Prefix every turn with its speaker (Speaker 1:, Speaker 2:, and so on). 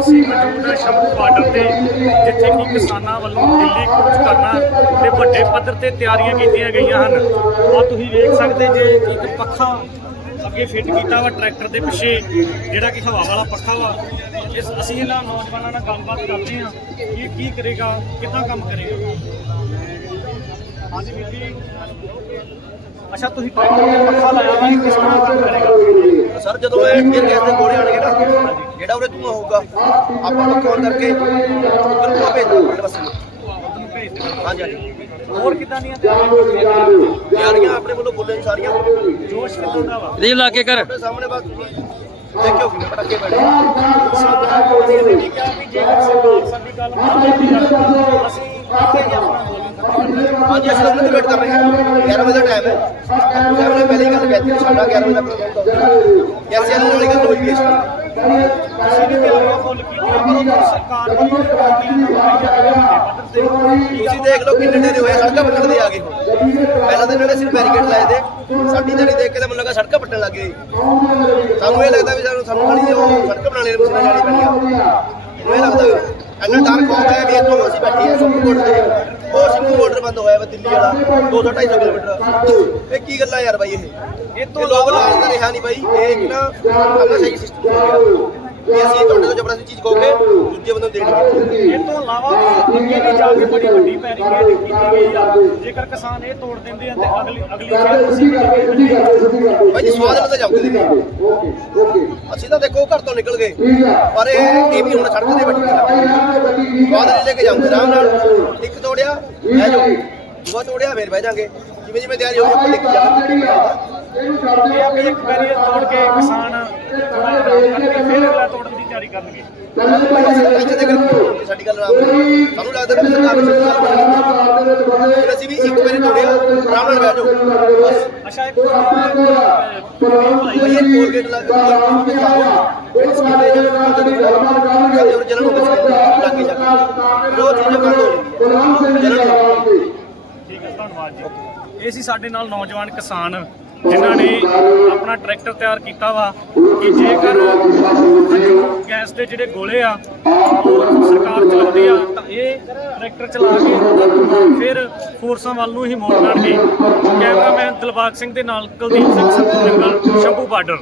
Speaker 1: ਅਸੀਂ ਮੌਜੂਦ ਹਾਂ ਸ਼ੰਭੂ ਬਾਰਡਰ ਤੇ, ਜਿੱਥੇ ਕਿ ਕਿਸਾਨਾਂ ਵੱਲੋਂ ਦਿੱਲੀ ਕੂਚ ਕਰਨਾ ਤੇ ਵੱਡੇ ਪੱਧਰ ਤੇ ਤਿਆਰੀਆਂ ਕੀਤੀਆਂ ਗਈਆਂ ਹਨ। ਆ ਤੁਸੀਂ ਵੇਖ ਸਕਦੇ ਜੇ ਇੱਕ ਪੱਖਾ ਅੱਗੇ ਫਿੱਟ ਕੀਤਾ ਵਾ ਟਰੈਕਟਰ ਦੇ ਪਿੱਛੇ, ਜਿਹੜਾ ਕਿ ਹਵਾ ਵਾਲਾ ਪੱਖਾ ਵਾ। ਇਸ ਅਸੀਂ ਇਹਨਾਂ ਨੌਜਵਾਨਾਂ ਨਾਲ ਗੱਲਬਾਤ ਕਰਦੇ ਹਾਂ। ਇਹ ਕੀ ਕਰੇਗਾ, ਕਿੱਦਾਂ ਕੰਮ ਕਰੇਗਾ? ਹਾਂਜੀ ਵੀਰ ਜੀ। ਅੱਛਾ, ਤੁਸੀਂ ਟਰੈਕਟਰ ਤੇ ਪੱਖਾ ਲਾਇਆ ਵਾ ਕਿਸ ਤਰ੍ਹਾਂ ਕੰਮ ਕਰੇਗਾ?
Speaker 2: ਸਰ ਜਦੋਂ ਇਹ ਟੀਅਰ ਗੈਸ ਦੇ ਗੋਲੇ ਆਣਗੇ ਨਾ ਜਿਹੜਾ ਉਹਦੇ ਧੂਆਂ ਹੋਊਗਾ ਆਪਾਂ ਪੱਖਾ ਔਨ ਕਰਕੇ ਉਧਰ ਨੂੰ ਭੇਜ ਦਾਂਗੇ ਨੂੰ
Speaker 1: ਦੇਣਾ
Speaker 2: ਹਾਂਜੀ ਹਾਂਜੀ।
Speaker 1: ਹੋਰ ਕਿੱਦਾਂ ਦੀਆਂ ਤਿਆਰੀਆਂ?
Speaker 2: ਆਪਣੇ ਵੱਲੋਂ ਬੋਲੇ ਸਾਰੀਆਂ।
Speaker 1: ਜੋਸ਼ ਕਿੱਦਾਂ ਦਾ ਵਾ?
Speaker 3: ਰੀਲ ਲਾ ਕੇ ਕਰ।
Speaker 2: ਸਾਹਮਣੇ ਬਸ ਦੇਖਿਓ ਪਟਾਕੇ ਪੈਣੇ
Speaker 1: ਅਸੀਂ ਇਹ ਨਹੀਂ ਕਿਹਾ ਵੀ ਜੇਕਰ ਸਰਕਾਰ ਸਾਡੀ ਗੱਲ ਮੰਨ ਲੈਂਦੀ ਆ ਅਸੀਂ ਇੱਥੇ ਹੀ ਆਪਣਾ ਬੋਲਣ
Speaker 2: ਹਾਂਜੀ, ਅਸੀਂ ਉਹਨਾਂ ਦੀ ਵੇਟ ਕਰ ਰਹੇ ਹਾਂ। 11 ਵਜੇ ਦਾ ਟਾਈਮ ਹੈ। ਟਾਈਮ ਨੇ ਪਹਿਲੀ ਗੱਲ ਕਹਿਤੀ ਸਾਡਾ 11 ਵਜੇ ਦਾ ਪ੍ਰੋਗਰਾਮ ਤਾਂ ਅਸੀਂ ਗੱਲ ਹੋਈ ਹੈ
Speaker 1: ਅਸੀਂ ਵੀ ਤਿਆਰੀਆਂ ਫੁੱਲ ਕੀਤੀਆਂ ਸਰਕਾਰ ਵੱਲੋਂ
Speaker 2: ਤੁਸੀਂ ਦੇਖ ਲਓ ਕਿੰਨੇ ਡੇਰੇ ਹੋਏ ਸੜਕਾਂ ਪੱਟਣ ਦੇ ਆ ਗਏ ਪਹਿਲਾਂ ਤਾਂ ਇਹਨਾਂ ਨੇ ਸਿਰਫ ਬੈਰੀਕੇਡ ਲਾਏ ਤੇ, ਸਾਡੀ ਜਿਹੜੀ ਦੇਖ ਕੇ ਤਾਂ ਮੈਨੂੰ ਲੱਗਾ ਸੜਕਾਂ ਪੱਟਣ ਲੱਗ ਗਏ। ਸਾਨੂੰ ਇਹ ਲੱਗਦਾ ਵੀ ਸਾਨੂੰ ਸਾਨੂੰ ਖਾਲੀ ਉਹ ਸੜਕ ਬਣਾਉਣੇ ਨੇ ਮਸ਼ੀਨਾਂ ਜਾਣੀ ਪੈਣੀਆਂ ਮੈਨੂੰ ਇਹ ਲੱਗਦਾ ਇੰਨਾ ਡਰ ਖੌਫ ਹੈ ਵੀ ਇੱਥੋਂ ਅਸੀਂ ਬੈਠੇ ਆ ਸੁਪਰੀਮ ਕੋਰਟ ਦੇ। ਉਹ ਸਿੰਗੂ ਬਾਰਡਰ ਬੰਦ ਹੋਇਆ ਵਾ ਦਿੱਲੀ ਵਾਲਾ 200 250 ਕਿਲੋਮੀਟਰ। ਇਹ ਕੀ ਗੱਲਾਂ ਯਾਰ ਬਾਈ ਇਹ? ਇਹ ਤੋਂ ਲੋਕ ਲਾਜ ਦਾ ਰਿਹਾ ਨਹੀਂ ਬਾਈ ਇਹ ਇੱਕ ਨਾ ਆਪਣਾ ਸਹੀ ਸਿਸਟਮ ਹੋ ਗਿਆ। ਅਸੀਂ ਤੁਹਾਡੇ ਤੋਂ ਜ਼ਬਰਦਸਤੀ ਚੀਜ਼ ਕਹੋਗੇ ਦੂਜੇ ਬੰਦੇ ਨੂੰ ਦੇਣੀ ਹੈ
Speaker 1: ਇਹ ਤੋਂ ਇਲਾਵਾ ਵੀ ਅੱਗੇ ਵੀ ਜਾ ਕੇ ਬੜੀ ਵੱਡੀ ਬੈਰੀਕੇਡ ਕੀਤੀ ਗਈ ਆ। ਜੇਕਰ ਕਿਸਾਨ ਇਹ ਤੋੜ ਦਿੰਦੇ ਆ ਤੇ ਅਗਲੀ ਅਗਲੀ ਵੀ
Speaker 2: ਜੀ ਸਵਾਦ ਨਾਲ ਤਾਂ ਅਸੀਂ ਤਾਂ ਦੇਖੋ ਘਰ ਤੋਂ ਨਿਕਲ ਗਏ ਪਰ ਇਹ ਇਹ ਵੀ ਹੁਣ ਸੜਕ ਤੇ ਬੈਠੇ ਸਵਾਦ ਲੈ ਕੇ ਜਾਉਂਗੇ ਆਰਾਮ ਨਾਲ। ਇੱਕ ਤੋੜਿਆ ਬਹਿ ਜਾਓ। ਦੂਆ ਤੋੜਿਆ ਫਿਰ ਬਹਿ ਜਾਾਂਗੇ। ਜਿਵੇਂ ਜਿਵੇਂ ਤਿਆਰੀ ਹੋਈ ਆਪਾਂ ਲਿਖ ਜਾਵਾਂਗੇ।
Speaker 1: ਇਹ ਆ ਵੀ ਇੱਕ ਵਾਰੀ ਤੋੜ ਕੇ ਕਿਸਾਨ ਥੋੜਾ ਆਰਾਮ ਕਰਕੇ ਫਿਰ ਅਗਲਾ ਤੋੜਨ ਦੀ ਤਿਆਰੀ ਕਰਨਗੇ।
Speaker 2: ਇੱਥੇ ਤੱਕ ਰੱਖੋ, ਸਾਡੀ ਗੱਲ ਆਰਾਮ ਨਾਲ ਸਾਨੂੰ ਲੱਗਦਾ ਵੀ ਸਰਕਾਰ ਨੇ ਬਣੀ ਫਿਰ ਅਸੀਂ ਵੀ ਇੱਕ ਵਾਰੀ ਤੋੜਿਆ ਆਰਾਮ ਨਾਲ ਬਹਿ ਜਾਓ। ਬਸ।
Speaker 1: ਅੱਛਾ ਇੱਕ
Speaker 2: ਇਹ ਕੋਲਗੇਟ ਲੱਗ ਕੇ ਜਾਓ ਇਸ ਕਿਤੇ ਜੇ ਕਦੇ ਉਹ ਜਲਨ ਹੋ ਲੱਗ ਚੀਜ਼ਾਂ ਬੰਦ ਹੋ
Speaker 1: ਠੀਕ ਹੈ ਧੰਨਵਾਦ ਜੀ ਇਹ ਸੀ ਸਾਡੇ ਨਾਲ ਨੌਜਵਾਨ ਕਿਸਾਨ, ਜਿਨ੍ਹਾਂ ਨੇ ਆਪਣਾ ਟਰੈਕਟਰ ਤਿਆਰ ਕੀਤਾ ਵਾ ਕਿ ਜੇਕਰ ਗੈਸ ਦੇ ਜਿਹੜੇ ਗੋਲੇ ਆ, ਉਹ ਸਰਕਾਰ ਚਲਾਉਂਦੀ ਆ, ਤਾਂ ਇਹ ਟਰੈਕਟਰ ਚਲਾ ਕੇ ਫਿਰ ਫੋਰਸਾਂ ਵੱਲ ਨੂੰ ਹੀ ਮੋੜ ਲੈਣਗੇ। ਕੈਮਰਾਮੈਨ ਦਿਲਬਾਗ ਸਿੰਘ ਦੇ ਨਾਲ ਕੁਲਦੀਪ ਸਿੰਘ ਸੰਧੂ ਨੰਗਲ ਸ਼ੰਭੂ ਬਾਰਡਰ।